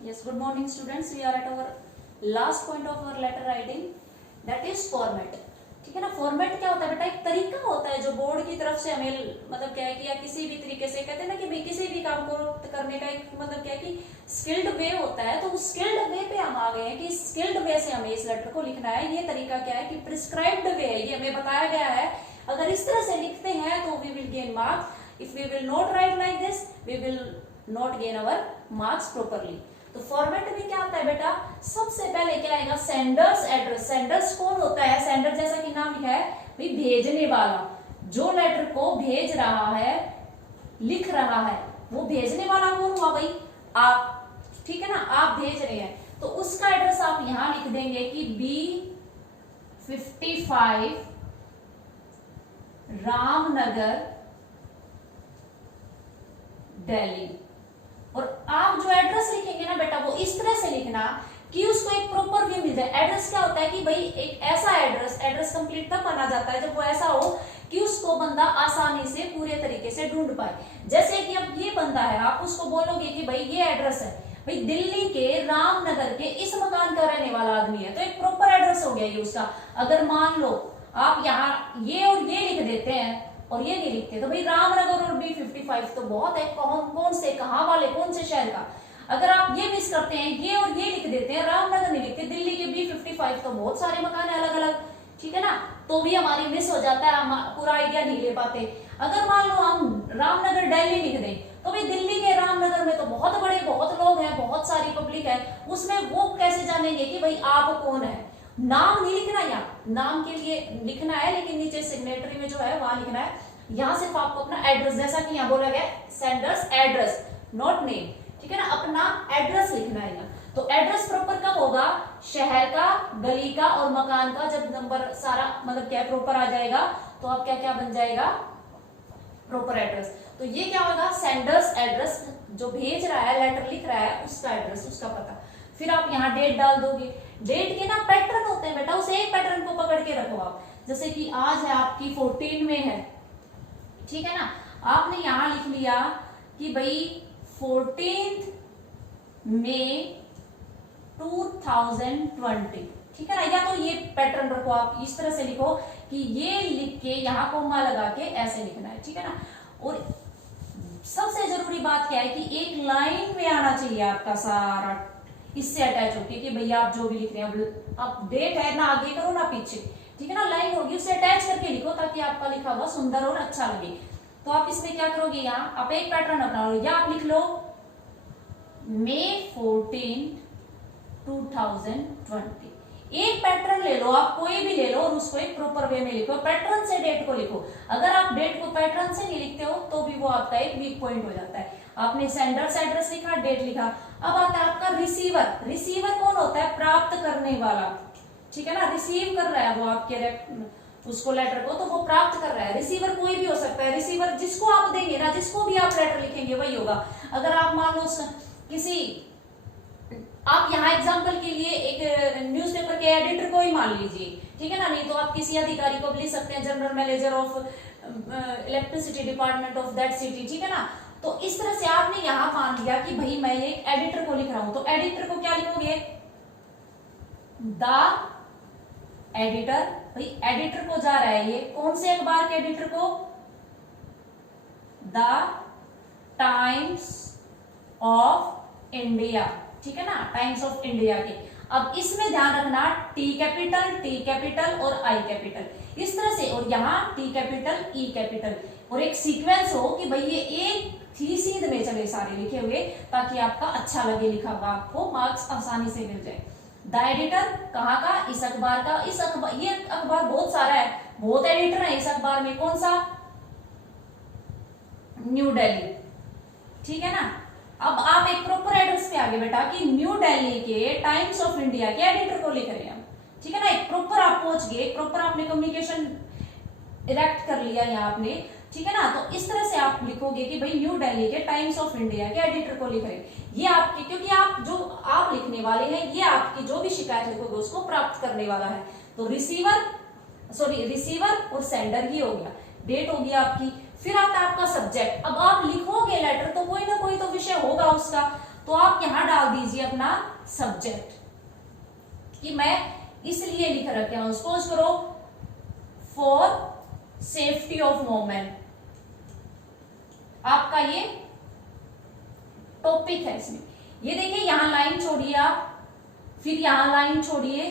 Yes, good morning students. We are at our last point of our letter writing, that is format. ठीक है ना। Format क्या होता है बेटा? एक तरीका होता है जो बोर्ड की तरफ से हमें मतलब क्या है कि या किसी भी तरीके से कहते हैं ना कि भाई किसी भी काम को करने का एक मतलब क्या है कि स्किल्ड वे होता है। तो उस स्किल्ड वे पे हम आ गए हैं कि स्किल्ड वे से हमें इस लेटर को लिखना है। ये तरीका क्या है कि प्रिस्क्राइब्ड वे है, ये हमें बताया गया है। अगर इस तरह से लिखते हैं तो we will gain marks. If we will not write like this we will not gain our marks properly. तो फॉर्मेट में क्या होता है बेटा? सबसे पहले क्या आएगा? Sender's address. सेंडर्स कौन होता है? सेंडर जैसा कि नाम लिखा है भाई, भेजने वाला, जो लेटर को भेज रहा है, लिख रहा है, वो भेजने वाला कौन हुआ भाई? आप। ठीक है ना, आप भेज रहे हैं तो उसका एड्रेस आप यहां लिख देंगे कि B55 रामनगर दिल्ली। और आप जो एड्रेस लिखेंगे ना बेटा वो इस तरह से लिखना कि उसको एक प्रॉपर व्यू मिल जाए। एड्रेस क्या होता है कि भाई एक ऐसा एड्रेस कंप्लीट तब माना जाता है जब वो ऐसा हो कि उसको बंदा आसानी से पूरे तरीके से ढूंढ पाए। जैसे कि अब ये बंदा है, आप उसको बोलोगे कि भाई ये एड्रेस है, भाई दिल्ली के रामनगर के इस मकान का रहने वाला आदमी है, तो एक प्रॉपर एड्रेस हो गया ये उसका। अगर मान लो आप यहाँ ये और ये लिख देते हैं और ये नहीं लिखते तो भाई रामनगर और B55 तो बहुत है, कौन से कहाँ वाले कौन से शहर का। अगर आप ये मिस करते हैं, ये और ये लिख देते हैं, रामनगर नहीं लिखते, दिल्ली के B55 तो बहुत सारे मकान है अलग अलग, ठीक है ना, तो भी हमारी मिस हो जाता है, हम पूरा आइडिया नहीं ले पाते। अगर मान लो हम रामनगर दिल्ली लिख दें तो भाई दिल्ली के रामनगर में तो बहुत बड़े बहुत लोग हैं, बहुत सारी पब्लिक है, उसमें वो कैसे जानेंगे कि भाई आप कौन है? नाम नहीं लिखना, यहाँ नाम के लिए लिखना है लेकिन नीचे सिग्नेटरी में जो है वहां लिखना है। यहाँ सिर्फ आपको अपना एड्रेस, जैसा कि यहाँ बोला गया सेंडर्स एड्रेस नॉट नेम, ठीक है ना, अपना एड्रेस लिखना है यहाँ। तो एड्रेस प्रॉपर कब होगा? शहर का, गली का और मकान का जब नंबर सारा मतलब क्या प्रॉपर आ जाएगा तो आप क्या क्या बन जाएगा? Proper address. तो ये क्या होगा? सेंडर्स एड्रेस, जो भेज रहा है लेटर लिख रहा है उसका एड्रेस, उसका पता। फिर आप यहाँ डेट डाल दोगे। डेट के ना पैटर्न होते हैं बेटा, उस एक पैटर्न को पकड़ के रखो आप। जैसे कि आज है आपकी 14 में है, ठीक है ना, आपने यहां लिख लिया कि भाई 14 मई 2020, ठीक है ना। या तो ये पैटर्न रखो आप, इस तरह से लिखो कि ये लिख के यहाँ कोमा लगा के ऐसे लिखना है, ठीक है ना। और सबसे जरूरी बात क्या है कि एक लाइन में आना चाहिए आपका सारा, इससे अटैच होके कि भैया आप जो भी लिख रहे हैं, आप डेट है ना आगे करो ना पीछे, ठीक है ना, लाइन होगी उससे अटैच करके लिखो ताकि आपका लिखा हुआ सुंदर और अच्छा लगे। तो आप इसमें क्या करोगे? यहाँ आप एक पैटर्न अपना लो, या आप लिख लो May 14, 2020। एक पैटर्न ले लो, आप कोई भी ले लो और उसको एक प्रॉपर वे में लिखो, पैटर्न से डेट को लिखो। अगर आप डेट को पैटर्न से नहीं लिखते हो तो भी वो आपका एक वीक पॉइंट हो जाता है। आपने सेंडर्स एड्रेस लिखा, डेट लिखा, अब आता है आपका रिसीवर। रिसीवर कौन होता है? प्राप्त करने वाला, ठीक है ना, रिसीव कर रहा है वो आपके उसको लेटर को, तो वो प्राप्त कर रहा है। रिसीवर कोई भी हो सकता है, रिसीवर जिसको आप देंगे ना, जिसको भी आप लेटर लिखेंगे वही होगा। अगर आप मान लो किसी, आप यहाँ एग्जांपल के लिए एक न्यूज़पेपर के एडिटर को ही मान लीजिए, ठीक है ना, नहीं तो आप किसी अधिकारी को भी लिख सकते हैं, general manager of electricity department of that city, ठीक है ना। तो इस तरह से आपने यहाँ मान लिया कि भाई मैं ये एडिटर को लिख रहा हूं, तो एडिटर को क्या लिखोगे? The editor. भाई एडिटर को जा रहा है ये कौन से अखबार के एडिटर को? द टाइम्स ऑफ इंडिया, ठीक है ना, टाइम्स ऑफ इंडिया के। अब इसमें ध्यान रखना टी कैपिटल और आई कैपिटल, इस तरह से, और यहाँ टी कैपिटल ई कैपिटल, और एक सीक्वेंस हो कि भाई ये एक थी सीध में चले सारे लिखे हुए, ताकि आपका अच्छा लगे लिखा हुआ, आपको मार्क्स आसानी से मिल जाए। द एडिटर कहाँ का? इस अखबार का। इस अखबार, ये अखबार बहुत सारा है, बहुत एडिटर है इस अखबार में, कौन सा? न्यू दिल्ली, ठीक है ना। अब आप एक प्रॉपर एड्रेस पे आ गए बेटा कि न्यू दिल्ली के टाइम्स ऑफ इंडिया के एडिटर को लिख रहे हैं, ठीक है ना। एक प्रॉपर आप पहुंच गए, प्रॉपर आपने कम्युनिकेशन इरेक्ट कर लिया यहाँ आपने, ठीक है ना। तो इस तरह से आप लिखोगे कि भाई न्यू दिल्ली के टाइम्स ऑफ इंडिया के एडिटर को लिख रहे हैं। ये आपके, क्योंकि आप जो आप लिखने वाले हैं ये आपकी जो भी शिकायत लिखोगे उसको प्राप्त करने वाला है। तो रिसीवर और सेंडर ही हो गया। डेट होगी आपकी फिर आता है आपका सब्जेक्ट। अब आप लिखोगे लेटर तो कोई ना कोई तो विषय होगा उसका, तो आप यहां डाल दीजिए अपना सब्जेक्ट कि मैं इसलिए लिख रखे हूं, सपोज करो फॉर सेफ्टी ऑफ वोमेन, आपका ये टॉपिक है। इसमें ये देखिए यहां लाइन छोड़िए आप, फिर यहां लाइन छोड़िए,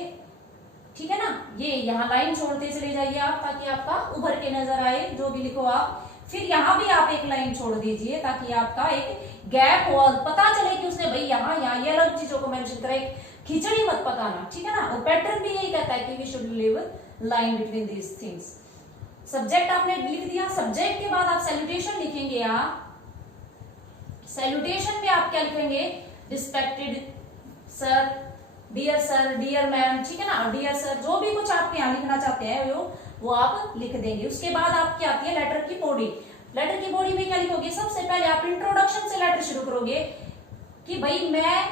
ठीक है ना, ये यहां लाइन छोड़ते चले जाइए आप ताकि आपका उभर के नजर आए जो भी लिखो आप। फिर यहां भी आप एक लाइन छोड़ दीजिए ताकि आपका एक गैप हो, पता चले कि उसने भाई यहाँ ये अलग चीजों को मेंशन करा, खिचड़ी मत पकाना, ठीक है ना। और पैटर्न भी यही कहता है कि we should leave line between these things. Subject आपने लिख दिया, सब्जेक्ट के बाद आप सैल्यूटेशन लिखेंगे। आप सैल्यूटेशन में आप क्या लिखेंगे, रिस्पेक्टेड सर, डियर मैम, ठीक है ना, डियर सर, जो भी कुछ आप यहाँ लिखना चाहते हैं वो आप लिख देंगे। उसके बाद आपकी आती है लेटर की बॉडी। लेटर की बॉडी में क्या लिखोगे, सबसे पहले आप इंट्रोडक्शन से लेटर शुरू करोगे कि भाई मैं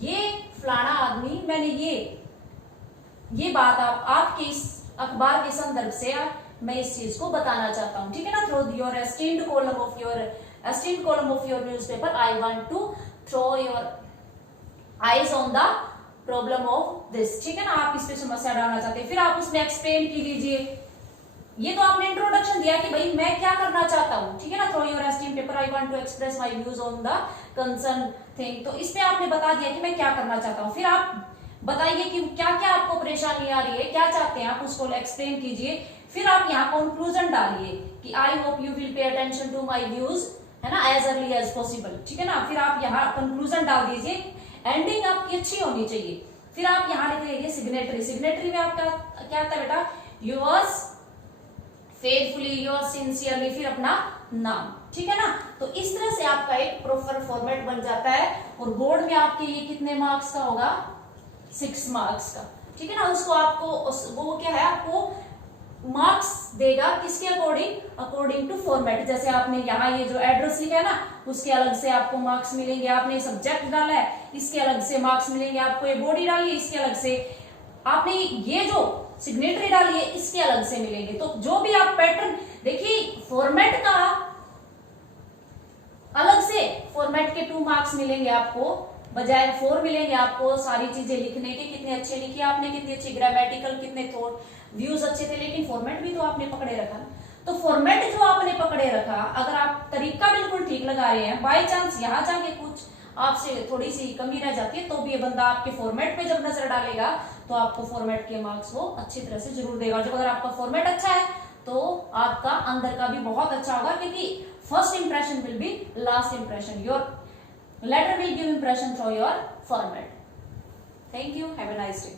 ये फलाना आदमी, मैंने ये बात आपके इस अखबार के संदर्भ से मैं इस चीज को बताना चाहता हूं, ठीक है ना। Through your esteemed column of your newspaper I want to throw your eyes on the problem of this, ठीक है ना, आप इस पे समस्या डालना चाहते हैं। फिर आप उसमें एक्सप्लेन की लीजिए। ये तो आपने इंट्रोडक्शन दिया कि भाई मैं क्या करना चाहता हूं, ठीक है ना, through your esteemed paper I want to express my views on the concern thing, तो इसमें आपने बता दिया कि मैं क्या करना चाहता हूं। फिर आप बताइए कि क्या क्या आपको परेशानी आ रही है, क्या चाहते हैं आप, उसको एक्सप्लेन कीजिए। फिर आप यहाँ कंक्लूजन डालिए कि I hope you will pay attention to my views, है ना, एज अर्ली एज पॉसिबल, ठीक है ना। फिर आप यहाँ कंक्लूजन डाल दीजिए, एंडिंग आपकी अच्छी होनी चाहिए। फिर आप यहाँ लिख लीजिए सिग्नेटरी। सिग्नेटरी में आपका क्या आता है बेटा, योर्स फेथफुली, योर्स सिंसियरली, फिर अपना नाम, ठीक है ना। तो इस तरह से आपका एक प्रॉपर फॉर्मेट बन जाता है। और बोर्ड में आपके ये कितने मार्क्स का होगा, 6 मार्क्स का, ठीक है ना। उसको आपको वो क्या है, आपको मार्क्स देगा किसके अकॉर्डिंग टू फॉर्मेट। जैसे आपने यहाँ ये जो एड्रेस लिखा है ना, उसके अलग से आपको मार्क्स मिलेंगे। आपने सब्जेक्ट डाला है, इसके अलग से मार्क्स मिलेंगे आपको। ये बॉडी डाली है, इसके अलग से। आपने ये जो सिग्नेटरी डाली है, इसके अलग से मिलेंगे। तो जो भी आप पैटर्न देखिए, फॉर्मेट का अलग से फॉर्मेट के 2 मार्क्स मिलेंगे आपको, बजाय 4 मिलेंगे आपको सारी चीजें लिखने के। कितने अच्छे लिखी आपने, कितनी अच्छी ग्रामेटिकल, कितने थॉट व्यूज अच्छे थे, लेकिन फॉर्मेट भी तो आपने पकड़े रखा। तो फॉर्मेट जो आपने पकड़े रखा, अगर आप तरीका बिल्कुल ठीक लगा रहे हैं, बाय चांस यहाँ जाके कुछ आपसे थोड़ी सी कमी रह जाती है, तो भी ये बंदा आपके फॉर्मेट पे जब नजर डालेगा तो आपको फॉर्मेट के मार्क्स वो अच्छी तरह से जरूर देगा। जब अगर आपका फॉर्मेट अच्छा है तो आपका अंदर का भी बहुत अच्छा होगा, क्योंकि first impression will be last impression. Your letter will give impression through your format. Thank you. Have a nice day.